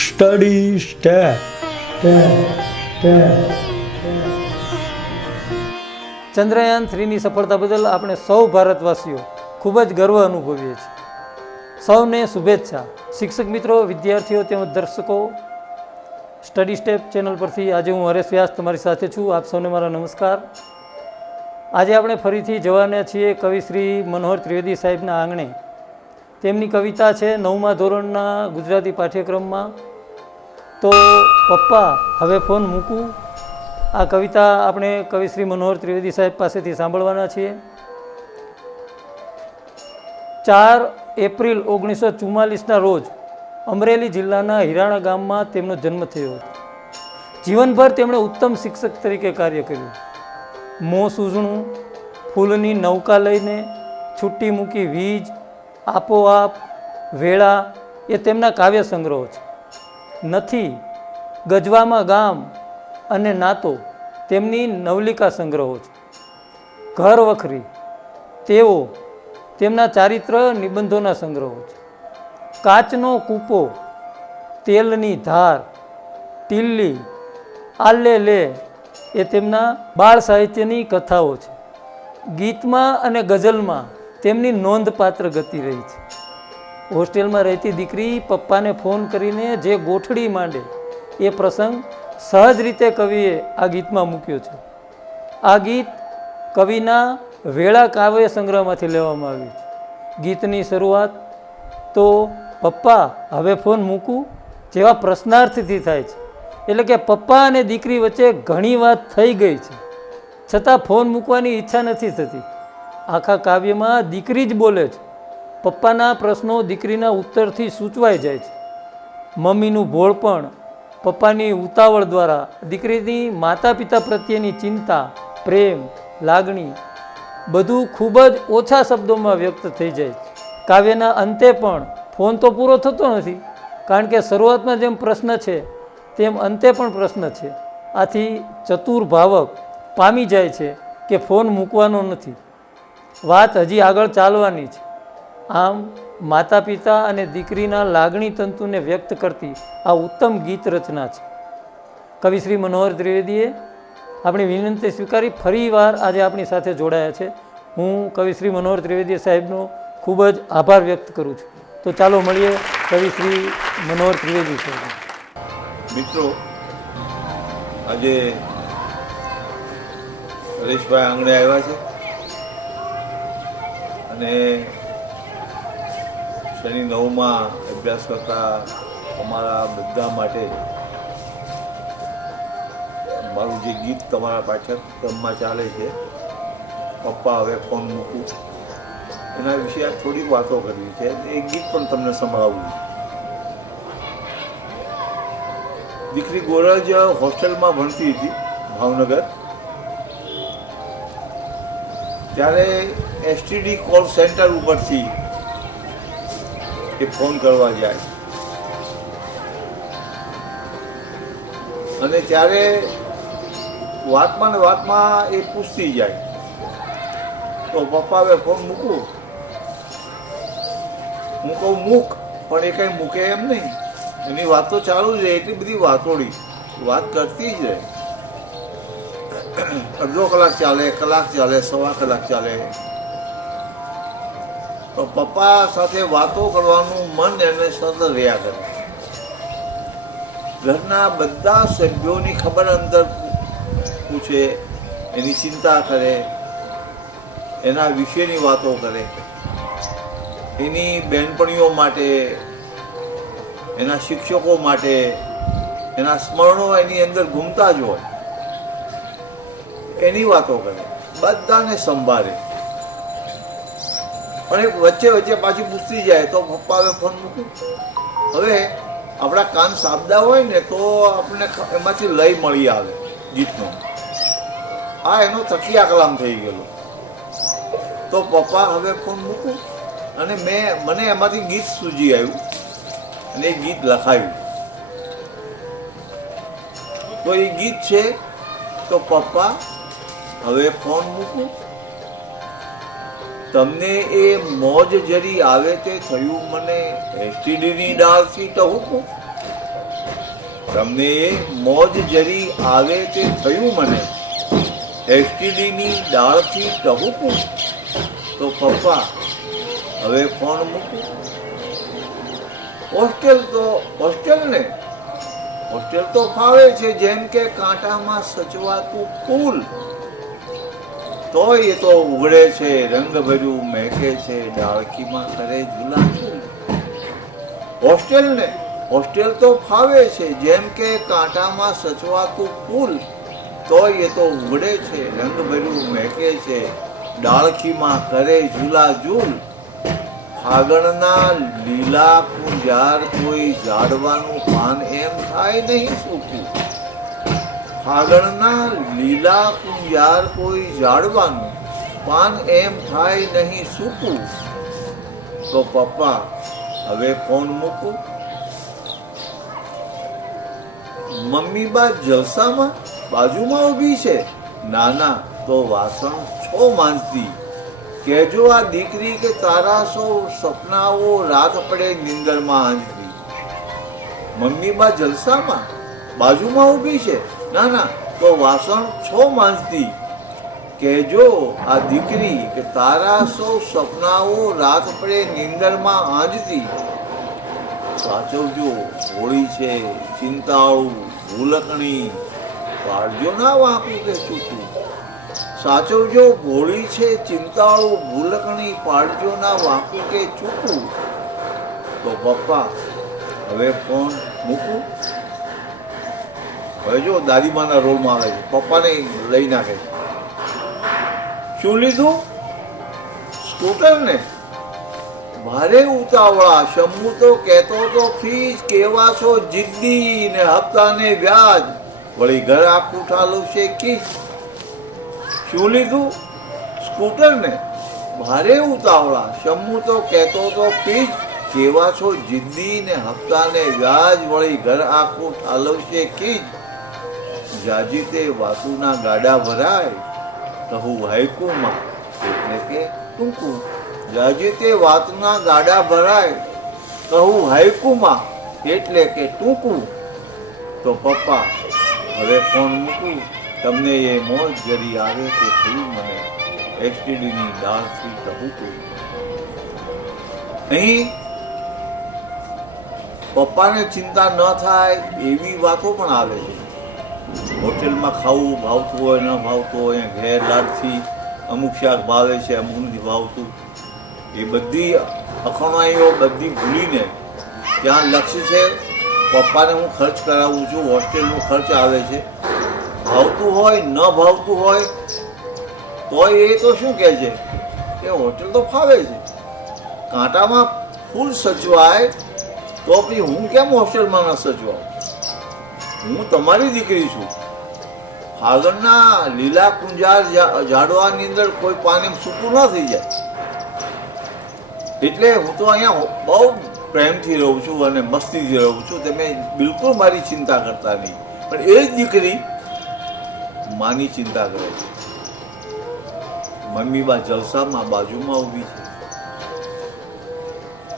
Study step. Chandrayaan 3ની સફળતા બદલ આપણે સૌ ભારતવાસીઓ ખૂબ જ ગર્વ અનુભવીએ છીએ. સૌને શુભેચ્છા. શિક્ષક મિત્રો, વિદ્યાર્થીઓ તેમજ દર્શકો, સ્ટડી સ્ટેપ ચેનલ પરથી આજે હું હરેશ વ્યાસ તમારી સાથે છું. આપ સૌને મારા નમસ્કાર. આજે આપણે ફરીથી જવાના છીએ કવિ શ્રી મનોહર ત્રિવેદી સાહેબના આંગણે. તેમની કવિતા છે 9મા ધોરણના ગુજરાતી પાઠ્યક્રમમાં તો પપ્પા હવે ફોન મૂકું. આ કવિતા આપણે કવિ શ્રી મનોહર ત્રિવેદી સાહેબ પાસેથી સાંભળવાના છીએ. 4 એપ્રિલ 1944ના રોજ અમરેલી જિલ્લાના હિરાણા ગામમાં તેમનો જન્મ થયો હતો. જીવનભર તેમણે ઉત્તમ શિક્ષક તરીકે કાર્ય કર્યું. મોં સૂઝણું, ફૂલની નૌકા લઈને, છુટ્ટી મૂકી વીજ, આપોઆપ, વેળા એ તેમના કાવ્ય સંગ્રહો છે. નથી, ગજવામાં ગામ અને નાતો તેમની નવલિકા સંગ્રહો છે. ઘર વખરી, તેઓ તેમના ચારિત્ર નિબંધોના સંગ્રહો છે. કાચનો કૂપો, તેલની ધાર, ટીલ્લી, આલે લે એ તેમના બાળ સાહિત્યની કથાઓ છે. ગીતમાં અને ગઝલમાં તેમની નોંધપાત્ર ગતિ રહી છે. હોસ્ટેલમાં રહેતી દીકરી પપ્પાને ફોન કરીને જે ગોઠડી માંડે એ પ્રસંગ સહજ રીતે કવિએ આ ગીતમાં મૂક્યો છે. આ ગીત કવિના વેળા કાવ્ય સંગ્રહમાંથી લેવામાં આવ્યું છે. ગીતની શરૂઆત તો પપ્પા હવે ફોન મૂકું જેવા પ્રશ્નાર્થથી થાય છે. એટલે કે પપ્પા અને દીકરી વચ્ચે ઘણી વાત થઈ ગઈ છે, છતાં ફોન મૂકવાની ઈચ્છા નથી થતી. આખા કાવ્યમાં દીકરી જ બોલે છે. પપ્પાના પ્રશ્નો દીકરીના ઉત્તરથી સૂચવાઈ જાય છે. મમ્મીનું ભોળપણ, પપ્પાની ઉતાવળ દ્વારા દીકરીની માતા પિતા પ્રત્યેની ચિંતા, પ્રેમ, લાગણી બધું ખૂબ જ ઓછા શબ્દોમાં વ્યક્ત થઈ જાય છે. કાવ્યના અંતે પણ ફોન તો પૂરો થતો નથી, કારણ કે શરૂઆતમાં જેમ પ્રશ્ન છે તેમ અંતે પણ પ્રશ્ન છે. આથી ચતુર ભાવક પામી જાય છે કે ફોન મૂકવાનો નથી, વાત હજી આગળ ચાલવાની છે. આમ માતા પિતા અને દીકરીના લાગણી તંતુને વ્યક્ત કરતી આ ઉત્તમ ગીત રચના છે. કવિ શ્રી મનોહર ત્રિવેદીએ આપણી વિનંતી સ્વીકારી ફરી વાર આજે આપણી સાથે જોડાયા છે. હું કવિ શ્રી મનોહર ત્રિવેદી સાહેબનો ખૂબ જ આભાર વ્યક્ત કરું છું. તો ચાલો મળીએ કવિ શ્રી મનોહર ત્રિવેદી સાહેબ. મિત્રો, આજે હરેશભાઈ આંગણે આવ્યા છે અને શનિ 9માં અભ્યાસ કરતા અમારા બધા માટે મારું જે ગીત તમારા પાઠ્યક્રમમાં ચાલે છે, પપ્પા હવે ફોન મૂકું, એના વિશે આ થોડીક વાતો કરવી છે. એ ગીત પણ તમને સંભળાવવું. દીકરી ગોરજ હોસ્ટેલમાં ભણતી હતી ભાવનગર. ત્યારે એસટીડી કોલ સેન્ટર ઉપરથી એ ફોન કરવા જાય અને ત્યારે વાતમાં ને વાતમાં એ પૂછતી જાય, તો પપ્પા હવે ફોન મૂકું? હું કહું મૂક, પણ એ કંઈ મૂકે એમ નહીં. એની વાતો ચાલુ જ રહે, એટલી બધી વાતોડી વાત કરતી જ રહે. અડધો કલાક ચાલે, કલાક ચાલે, સવા કલાક ચાલે. તો પપ્પા સાથે વાતો કરવાનું મન એને સતત રહ્યા કરે. ઘરના બધા સભ્યોની ખબર અંદર પૂછે, એની ચિંતા કરે, એના વિશેની વાતો કરે. એની બહેનપણીઓ માટે, એના શિક્ષકો માટે, એના સ્મરણો એની અંદર ઘૂમતા જ હોય, એની વાતો કરે, બધાને સંભાળે. પણ વચ્ચે વચ્ચે પાછી પૂછતી જાય, તો પપ્પા હવે ફોન મૂકું? હવે આપણા કાન સાબદા હોય ને તો આપણને એમાંથી લય મળી આવે ગીતનો. આ એનો તકિયા કલામ થઈ ગયેલો. તો પપ્પા હવે ફોન મૂકું, અને મને એમાંથી ગીત સૂજી આવ્યું અને એ ગીત લખાયું. તો એ ગીત છે તો પપ્પા હવે ફોન મૂકું. તમને એ મોજ જરી આવે તે થયું મને એસટીડીની ડાળથી ટહુકું. તમને એ મોજ જરી આવે તે થયું મને, એસટીડીની ડાળથી ટહુકું, તો પપ્પા હવે ફોન મૂકું. હોસ્ટેલ તો ફાવે છે જેમ કે કાંટામાં સચવાતું ફૂલ, તોય એ તો ઉઘડે છે, રંગ ભર્યું મહેકે છે, ડાળખીમાં કરે ઝુલાઝુલ. હોસ્ટેલ તો ફાવે છે જેમ કે કાંટામાં સચવાતું ફૂલ, તોય એ તો ઉઘડે છે, રંગ ભર્યું મહેકે છે, ડાળખીમાં કરે ઝુલાઝુલ. ફાગણના લીલા કુંજાર કોઈ ઝાડવાનું પાન એમ થાય નહીં સૂકું. ફાગણના લીલા કુંજાર કોઈ ઝાડવાનું પાન એમ થાય નહીં સૂકું, તો પપ્પા હવે ફોન મૂકું. મમ્મી બા જલસામાં બાજુમાં ઊભી છે, નાના તો વાસણ છો માંજતી, કહેજો આ દીકરી કે તારા સૌ સપનાઓ રાત પડે નિંદરમાં આંજતી. મમ્મી બા જલસામાં બાજુમાં ઊભી છે, નાના તો વાસણ છો માંજતી, કહેજો આ દીકરી કે તારા સૌ સપનાઓ રાત પડે નિંદરમાં આંજતી. સાચવજો હોળી છે, ચિંતાળું ભૂલકણી, પાડજો ના વાંકું કે ચૂકું. સાચવજો ભોળી છે, ચિંતાળું ભૂલકણી, પાડજો ના વાંકું કે ચૂકું, તો પપ્પા હવે ફોન મૂકું. હવે જો દાદીમાના રોલમાં આવે છે, પપ્પાને લઈ નાખે છે. શું લીધું? સ્કૂટર ને? ભારે ઉતાવળા, શંભુ તો કહેતો તો ફીસ, કેવા છો જિદ્દી ને હપ્તા ને વ્યાજ, વળી ઘર આખું ઠાલું છે કીસ. શું લીધું? સ્કૂટર ને? ભારે ઉતાવળા, શંભુ તો કહેતો તો ફીસ, કેવા છો જિદ્દી ને હપ્તા ને વ્યાજ, વળી ઘર આખું ઠાલવશે કીજ. જાજી તે વાતુના ગાડા ભરાય, કહું હાઈકુમાં એટલે કે ટૂંકું. જાજી તે વાતના ગાડા ભરાય, કહું હાઈકુમાં એટલે કે ટૂંકું, તો પપ્પા હવે ફોન મૂકું. તમને એ મોજ જરી આવે તે થયું મને, એસટીડીની ડાળથી ટહુકું. અહીં પપ્પાને ચિંતા ન થાય એવી વાતો પણ આવે છે. હોટેલમાં ખાવું ભાવતું હોય ન ભાવતું હોય, ઘેર લાડથી અમુક શાક ભાવે છે, અમુક નથી ભાવતું, એ બધી અખણાઈઓ બધી ભૂલીને ત્યાં લક્ષ્ય છે પપ્પાને હું ખર્ચ કરાવું છું, હોસ્ટેલનો ખર્ચ આવે છે. ભાવતું હોય ન ભાવતું હોય તોય એ તો શું કહે છે કે હોટેલ તો ફાવે છે. કાંટામાં ફૂલ સચવાય તો પછી હું કેમ હોસ્ટેલમાં ન સચવાઉં? હું તમારી દીકરી છું. ફાગણના લીલા કુંજાર ઝાડવાની અંદર કોઈ પાણી સૂકું ન થઈ જાય. એટલે હું તો અહીંયા બહુ પ્રેમથી રહું છું અને મસ્તીથી રહું છું. તમે બિલકુલ મારી ચિંતા કરતા નહીં. પણ એ જ દીકરી માની ચિંતા કરે છે. મમ્મી બા જલસામાં બાજુમાં ઊભી છે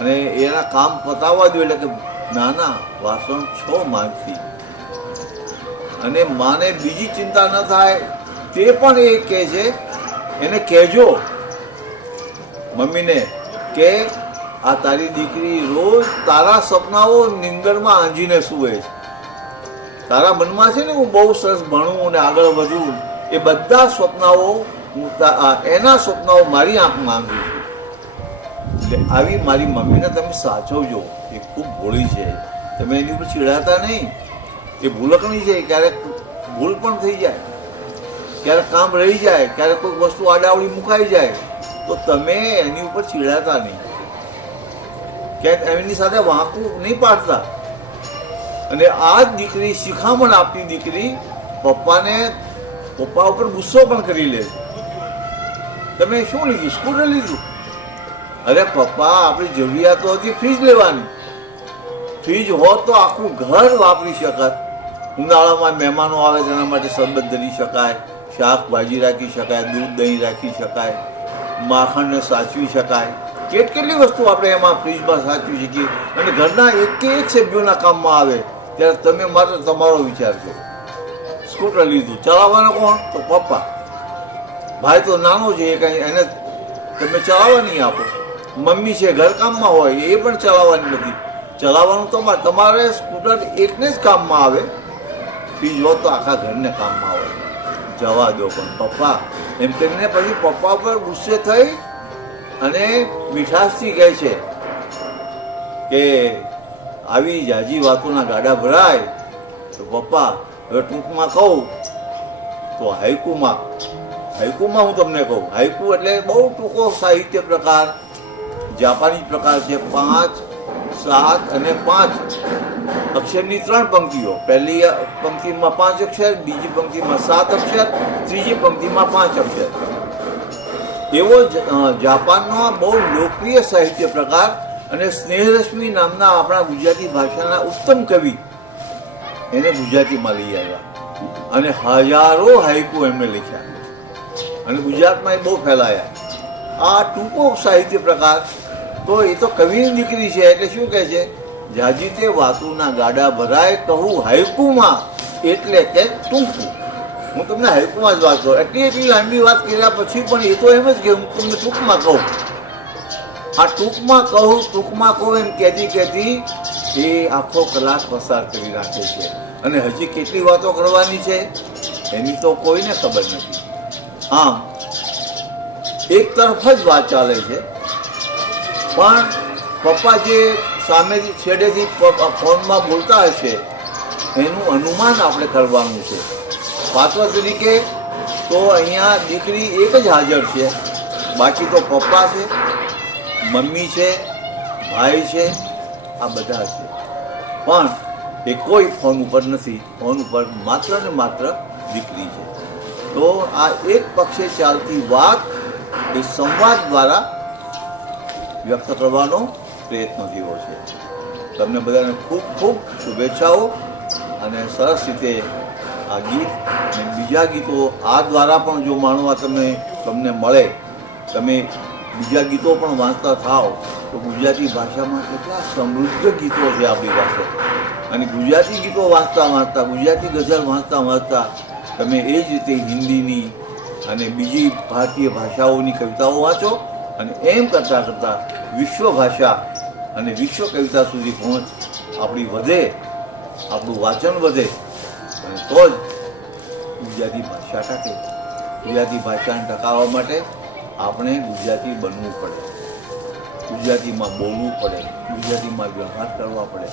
અને એના કામ પતાવવા દો એટલે કે નાના વાસણ છો માંગતી. અને માને બીજી ચિંતા ન થાય તે પણ એ કહે છે, એને કહેજો મમ્મીને કે આ તારી દીકરી રોજ તારા સપનાઓ નિંદરમાં આંજીને સૂવે છે. તારા મનમાં છે ને હું બહુ સરસ ભણું અને આગળ વધું, એ બધા સ્વપ્નાઓ એના સ્વપ્નાઓ મારી આંખમાં આંગી છું. એટલે આવી મારી મમ્મીને તમે સાચવજો. એ ખૂબ ભોળી છે, તમે એની ઉપર ચીડાતા નહીં. એ ભૂલકણી છે, ક્યારેક ભૂલ પણ થઈ જાય, ક્યારેક કામ રહી જાય, ક્યારેક કોઈ વસ્તુ આડાવડી મુકાઈ જાય તો તમે એની ઉપર ચીડાતા નહીં, ક્યાંક એમની સાથે વાંકું નહીં પાડતા. અને આ જ દીકરી શિખામણ આપતી દીકરી પપ્પા ઉપર ગુસ્સો પણ કરી લે. તમે શું લીધું? સ્કૂટર લીધું? અરે પપ્પા, આપણી જરૂરિયાતો હતી ફ્રીજ લેવાની. ફ્રીજ હોત તો આખું ઘર વાપરી શકાત. ઉનાળામાં મહેમાનો આવે તેના માટે શરબત ધરી શકાય, શાકભાજી રાખી શકાય, દૂધ દહીં રાખી શકાય, માખણને સાચવી શકાય. કેટલી વસ્તુ આપણે એમાં ફ્રીજમાં સાચવી શકીએ અને ઘરના એક સભ્યોના કામમાં આવે ત્યારે તમે માત્ર તમારો વિચાર કરો. સ્કૂટર લીધું, ચલાવવાનો કોણ? તો પપ્પા. ભાઈ તો નાનો છે, એ કાંઈ એને તમે ચલાવવા નહીં આપો. મમ્મી છે, ઘરકામમાં હોય, એ પણ ચલાવવાની નથી. ચલાવવાનું તમારે સ્કૂટર એકને જ કામમાં આવે, બીજ હોત તો આખા ઘરને કામમાં આવે. જવા દો. પણ પપ્પા એમ કરીને પછી પપ્પા પર ગુસ્સે થઈ અને મીઠાશથી કહે છે કે આવી જાજી વાતોના ગાડા ભરાય તો પપ્પા હવે ટૂંકમાં કહું તો હાઈકુમાં હું તમને કહું. હાઈકુ એટલે બહુ ટૂંકો સાહિત્ય પ્રકાર, જાપાની પ્રકાર છે. 5, 7 અને 5 અક્ષરની 3 પંક્તિઓ. પહેલી પંક્તિમાં 5 અક્ષર, બીજી પંક્તિમાં 7 અક્ષર, ત્રીજી પંક્તિમાં 5 અક્ષર. એવો જાપાનનો બહુ લોકપ્રિય સાહિત્ય પ્રકાર. અને સ્નેહરશ્મિ નામના આપણા ગુજરાતી ભાષાના ઉત્તમ કવિ એને ગુજરાતીમાં લઈ આવ્યા અને હજારો હાઈકુ એમણે લખ્યા અને ગુજરાતમાં એ બહુ ફેલાયા. આ ટૂંકો સાહિત્ય પ્રકાર તો એ તો કવિની દીકરી છે એટલે શું કહે છે? જાજી તે વાતુના ગાડા ભરાય કહું હાઈકુમાં, એટલે કે ટૂંકું. હું તમને હાઈકુમાં જ વાત કરું. એટલી લાંબી વાત કર્યા પછી પણ એ તો એમ જ કે હું તમને ટૂંકમાં કહું. આ ટૂંકમાં કહું એમ કહેતી એ આખો કલાક પસાર કરી નાખે છે અને હજી કેટલી વાતો કરવાની છે એની તો કોઈને ખબર નથી. આમ એક તરફ જ વાત ચાલે છે, પણ પપ્પા જે સામેથી છેડેથી ફોનમાં બોલતા હશે એનું અનુમાન આપણે કરવાનું છે. પાત્ર તરીકે તો અહીંયા દીકરી એક જ હાજર છે, બાકી તો પપ્પા છે, મમ્મી છે, ભાઈ છે, આ બધા છે. પણ એ કોઈ ફોન ઉપર નથી. ફોન ઉપર માત્ર ને માત્ર દીકરી છે. તો આ એક પક્ષે ચાલતી વાત એ સંવાદ દ્વારા વ્યક્ત કરવાનો પ્રયત્ન થયો છે. તમને બધાને ખૂબ ખૂબ શુભેચ્છાઓ અને સરસ રીતે આ ગીત અને બીજા ગીતો આ દ્વારા પણ જો માણવા તમને મળે, તમે બીજા ગીતો પણ વાંચતા થાવ તો ગુજરાતી ભાષામાં કેટલા સમૃદ્ધ ગીતો છે આપણી પાસે. અને ગુજરાતી ગીતો વાંચતા ગુજરાતી ગઝલ વાંચતા તમે એ જ રીતે હિન્દીની અને બીજી ભારતીય ભાષાઓની કવિતાઓ વાંચો અને એમ કરતાં વિશ્વ ભાષા અને વિશ્વ કવિતા સુધી પહોંચ આપણી વધે, આપણું વાંચન વધે અને તો જ ગુજરાતી ભાષા ટકે. ગુજરાતી ભાષાને ટકાવવા માટે આપણે ગુજરાતી બનવું પડે, ગુજરાતીમાં બોલવું પડે, ગુજરાતીમાં વ્યવહાર કરવા પડે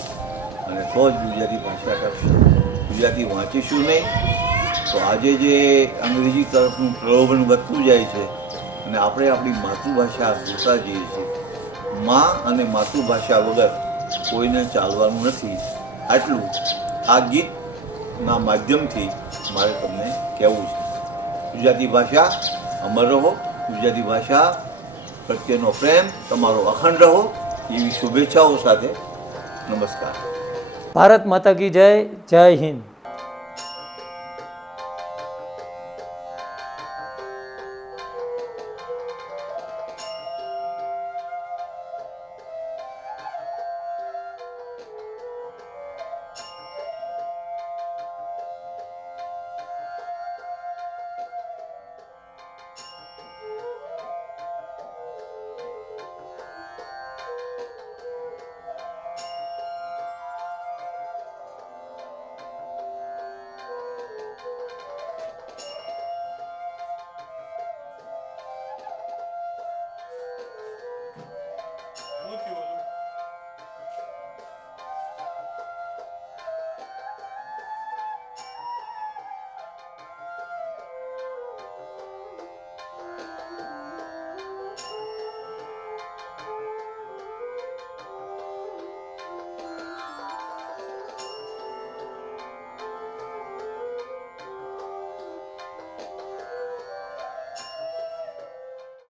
અને તો જ ગુજરાતી ભાષા ટકશે. ગુજરાતી વાંચીશું નહીં તો આજે જે અંગ્રેજી તરફનું પ્રલોભન વધતું જાય છે અને આપણે આપણી માતૃભાષા ભૂલતા જઈએ છીએ. મા અને માતૃભાષા વગર કોઈને ચાલવાનું નથી. આટલું આ ગીતના માધ્યમથી મારે તમને કહેવું છે. ગુજરાતી ભાષા અમર રહો, ગુજરાતી ભાષા પ્રત્યેનો પ્રેમ તમારો અખંડ રહો, એવી શુભેચ્છાઓ સાથે નમસ્કાર. ભારત માતા કી જય. જય હિન્દ.